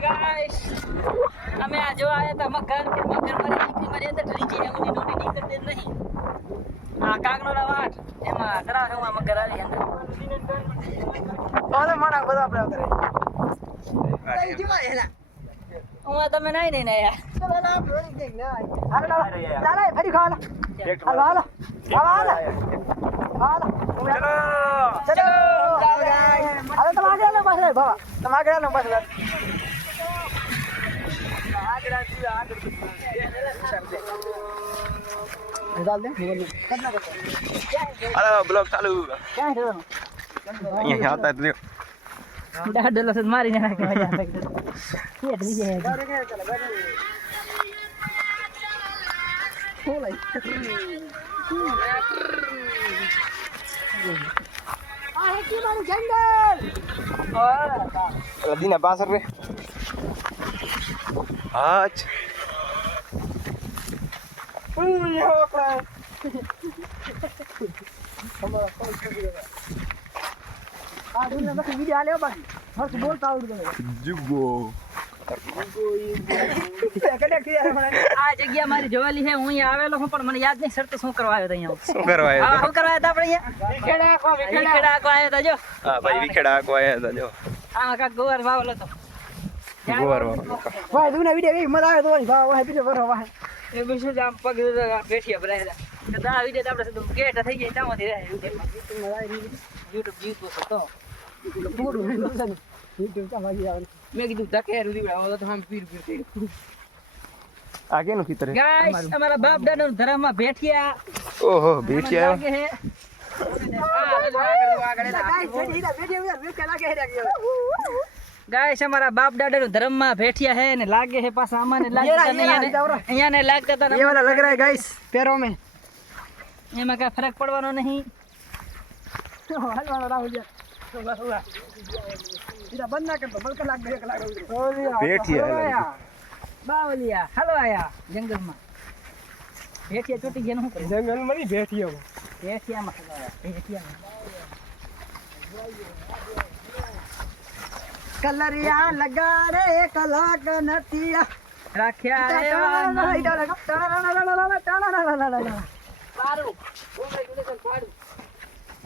Guys અમે આ જો આયા તા મગર મારી અંદર ઢળી જઈને એમની નોટી નીકળતી જ નહીં આ કાગનો રવાટ એમાં કરાવમાં મગર આવી અંદર ઓલે માણા બધા આપણે ઉતરે કઈ જીવા હેલા હું તમે નહીં નહીં આયા ચલો ના ફરી દેખ ના હાલો ચાલે ફરી ખાવા હાલો હાલો હાલો હાલો ચલો હાલો તમારે આલો બસ બાબા તમારે આલો બસ डाल दे कितना करते हेलो ब्लॉग चालू क्या है यहाँ आता है डाडो लसत मारी ना के मजा आवे ये लीजिए खोलाई आ है की मारू जंगल Ladina pasar deh. Aj. punya apa हमारा कौन सा वीडियो आज हमने बस वीडियो आ ले बस हर्ष बोलता हूं Jugo. આ જગ્યા મારી જોવાલી છે હું અહીંયા આવેલો હું પણ મને યાદ નહીં સર તો શું કરવા આવ્યો અહીંયા શું કરવા આવ્યો હા શું કરવા આવ્યા આપણે અહીંયા વિખેડા કો આવ્યા હતા જો હા ભાઈ વિખેડા કો આયા હતા જો આ કાક ગોવાર વાવલો તો ગોવાર भाई तूने वीडियो भी मजा आया तो भाई वीडियो करो भाई એ બીજું જામ પગ બેઠી બરાબર તો આ વિડિયો તો આપણે સીધું ગેટ થઈ જાય તામાંથી રહે YouTube જીત તો पूरा यूट्यूब का भाई यार મેં કીધું ધકે રૂડી તો હમ પીર પીર આગે નું કિતરે ગાઈસ અમારા બાપ દાદા નું ધર્મમાં બેઠિયા ઓહો બેઠી આવ્યો લાગે હે ગાઈસ અમારા બાપ દાદા નું ધર્મમાં બેઠિયા હે ને લાગે હે પાછા અમાને લાગતા નહીં અહીંયા ને લાગતા હતા ये वाला लग रहा है गाइस पैरों में એમાં કઈ ફરક પડવાનો નહીં हलवा राहुल जी इधर बंद ना कर दो बल्कि लाग गए लाग બેઠી આવ્યો બાવલિયા હાલો આયા જંગલમાં બેઠિયા ચોટી ગયા શું કરે जंगल में नहीं बैठी हो બેઠિયામાં ખવાયા બેઠિયામાં कलरिया लगा रे कलाक नतिया રાખ્યા રે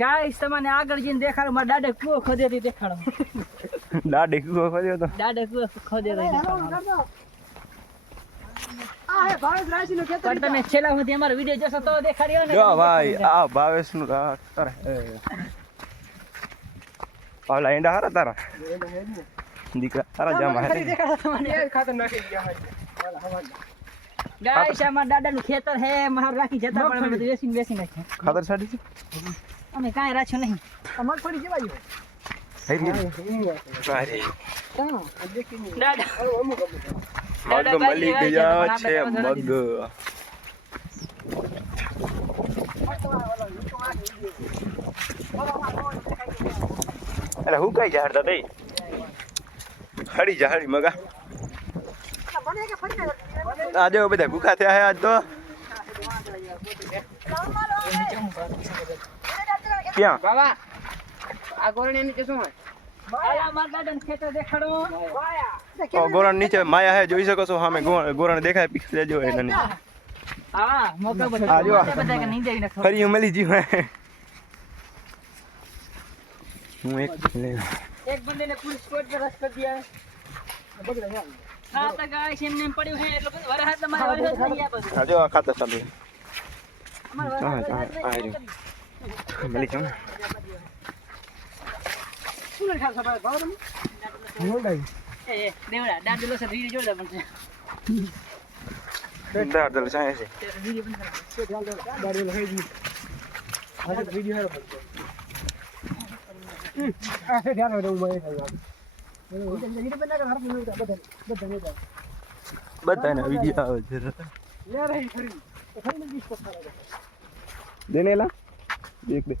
ગાઈસ તમને આગળ જઈને દેખાડો મારા દાડે કુવો ખોદેથી દેખાડો દાડે કુવો ખોદ્યો તો દાડે કુવો ખોદેથી દેખાડો आ है भावेश राशि नो खेतर પણ તમે છેલ્લા સુધી અમારો વિડિયો જોશો તો દેખાડ્યો ને જો ભાઈ આ ભાવેશ નું રાત તારે પાવલા એંડા હારા તારા દીકરા તારા જામ હારે खातर नाखी गया है ગાઈસ અમારા દાદાનું ખેતર હે માર રાખી જતા પણ અમે બધું વેચી નાખ્યું ખાતર સાડી છે અમે કાંઈ રાખ્યું નહીં मगफड़ी केवा जो હઈ અરે हां देखी દાદા મગ મળી ગયા છે મગ અરે હું કઈ જાડતા દઈ હડી જા હડી મગા बने के फड़ी આ જો બધા ભૂખા થયા હે આજ તો ક્યાં बाबा आ गोरणी नीचे શું હોય આયા મારા દાદાનું ખેતર દેખાડો ગોરણ નીચે માયા હે જોઈ શકો છો સામે ગોરણ દેખાય પીછે લેજો એને નીચે હા મોકા આ બધા જો. બધા કે નહીં જઈ નાખો ફરી મળી જીવ હું એક લે એક બંદેને પુલિસ કોર્ટ પર રસ કરી દિયા હા તો ગાઈસ એમને એમ પડ્યું હે એટલે બધું વરહાદ તમારે વરહાદ નહીં આ બધું આ જો આ ખાતર ચાલુ અમાર હા, વરહાદ હા, નહીં આ મળી જાવ શું ખાસ ભાઈ બાબા તમે મોડાઈ એ દેવડા દાદલો સે રીડી જોડે પણ છે દાર દલ ચાહે છે રીડી પણ તો ધ્યાન દો ગાડી લઈ જી આ વિડિયો હેરો આ છે ધ્યાન દો ભાઈ યાર વિડિયો બના કે હર કોઈ બધા બધાને વિડિયો આવે છે ले रही खरी तो खरी में 20 पत्ता लगा દેને લા એક દે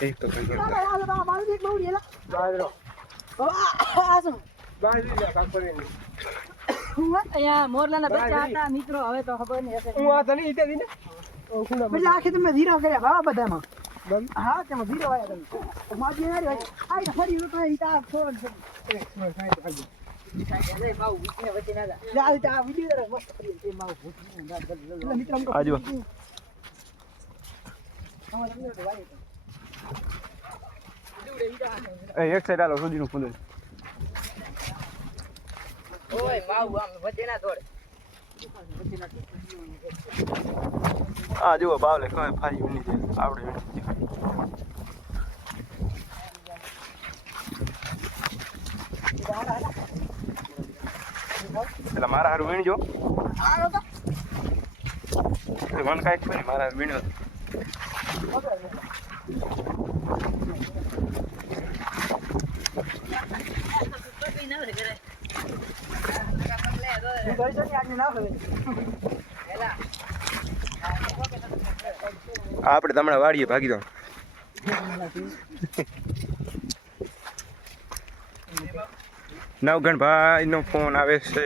એક તો કઈ ગયો बाबा बाल देख लो ये ला बाजरो बाबा आसो बाजरी ला काम करे અહીંયા મોરલાના બચ્ચા હતા મિત્રો હવે તો ખબર નહીં હશે હું આ તને ઈતે દીને ઓ ખુણા પછી આખી તમે ધીરો કર્યા બાબા બધામાં હા તમે ધીરો આયા તમે માજી ના રે આ ફરી તો ઈતા છોડ એક મિનિટ સાઈડ લે આ વિડિયો મસ્ત કરી તે માવ ભૂત મિત્ર આ જો એક સાઈડ આલો સુધીનું ફૂલ ઓય માવ આમ વચ્ચે ના દોડ આ જુઓ બાવલે કઈ ફારી ઉની છે આવડે એટલે મારા હારું વીણજો મન કાંઈક નહીં મારા વીણ્યો આપણે તમને વાડીએ ભાગી દો નવગણ ભાઈ નો ફોન આવે છે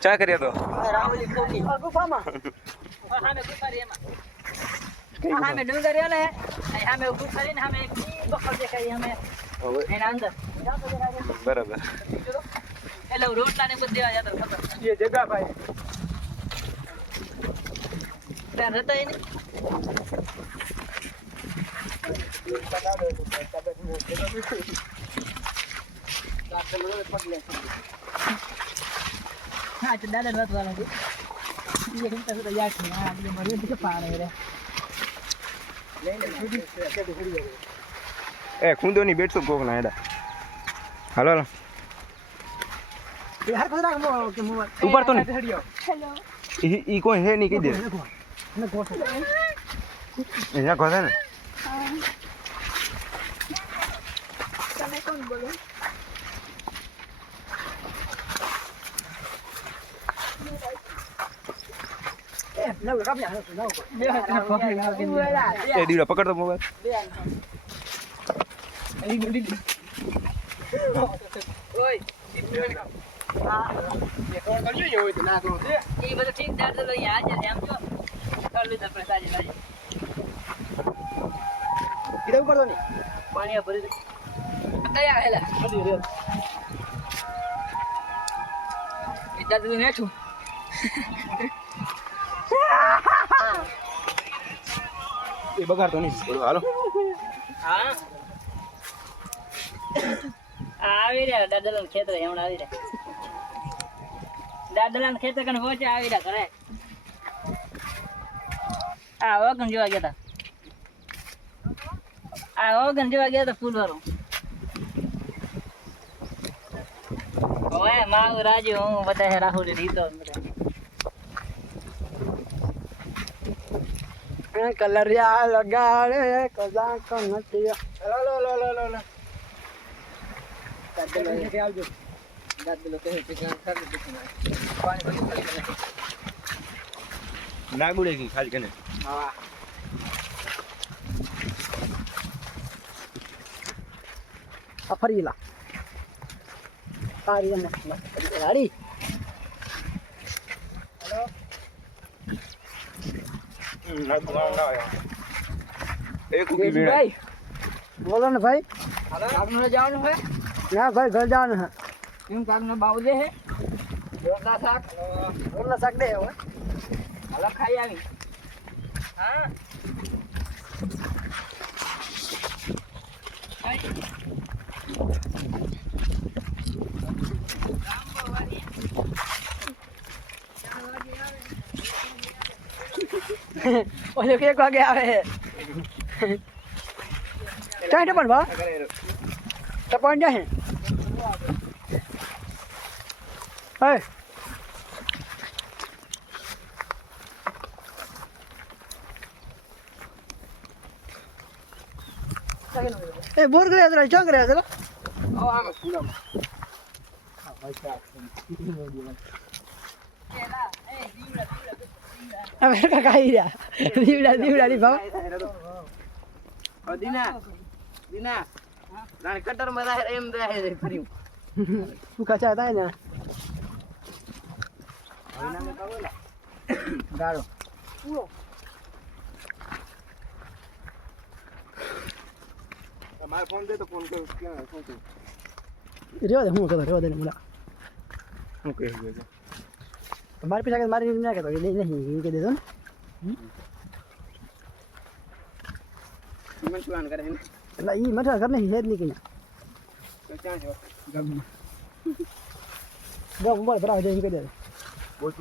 ચા કર્યો તો સામે ડુંગર રહ્યો ને સામે ઉભું કરીને સામે એક બકર દેખાય અમે એના અંદર બરાબર એટલે રોટલા ને બધું દેવા જતો ખબર ये जगह भाई ત્યાં રહેતા નહીં હા તો દાદા વાત વાળા છે ये हम तो याद नहीं हां ये मरे तो पार है रे એ ખૂંદો ની બેઠો કોક ના હેડા હાલો હાલો यार खुद रख के मोबाइल ऊपर तो नहीं हेलो ઈ કોઈ હે નહીં કઈ દે ना कोट અહીંયા ઘોડે ને તમે કોણ બોલો ना कब यार ना એ દીવડા પકડ તો મોબાઈલ ઓય ये कौन करियो ये होय तो ना करो એ બધું ઠીક દાદ લઈ આજે આમ જો કર લીધા આપણે તાજી તાજી इधर ऊपर तो नहीं પાણી ભરી દે કયા હેલા अभी रे એ દાદ નેઠું એ બગાડ તો નહીં બોલો હાલો હા આવી રહ્યા દાદલાન ખેતર હમણાં આવી રહ્યા દાદલાન ખેતર કને પહોંચે આવી રહ્યા ઘરે આ ઓગન જોવા ગયા હતા ઓગન જોવા ગયા હતા ફૂલ વાળું ઓય માવ રાજુ હું બધા રાહુલ રીતો कलर या लगाड़े कजा को नटिया लो लो लो लो लो लो दादलो के आवजो दादलो के टिकाण कर दे पानी भरी खाली ના ગુડે કી ખાલી કને हां अफरीला आरी ने गाड़ी हेलो ના તો ના એ કુકી વીણા भाई बोलो ना भाई કાકનો જવાનું હે ना भाई घर जाना है એમ કાકનો બાવલે હે રોટલા શાક बोलना सकते हो હલા ખાઈ આવી હા ओले के को आगे आवे टाइट पर बा टपन जा है ए ए बोर करे जरा चंग रे जरा ઓ આમ પૂરા કેલા એ દીવડા अब का खाई रहा दीवड़ा दी बाबा ઓ દીના દીના રાણ કટર માં રહે એમ રહે ફરી तू का चाहता है ना गाड़ो મારે ફોન દે તો ફોન કરું ક્યાં શું કહું રેવા દે હું કહેતો રેવા દે ને બોલા શું કહી ગયો છે મારી પૈસા મારી ના કહેતો કે નહીં કહી દેજો ને મન પ્લાન કરે એટલે એ મઠા ઘર નહીં હેદ નહીં કઈ તો ક્યાં છો ગમ બોલ બરાબર જઈ કહી દે બોલ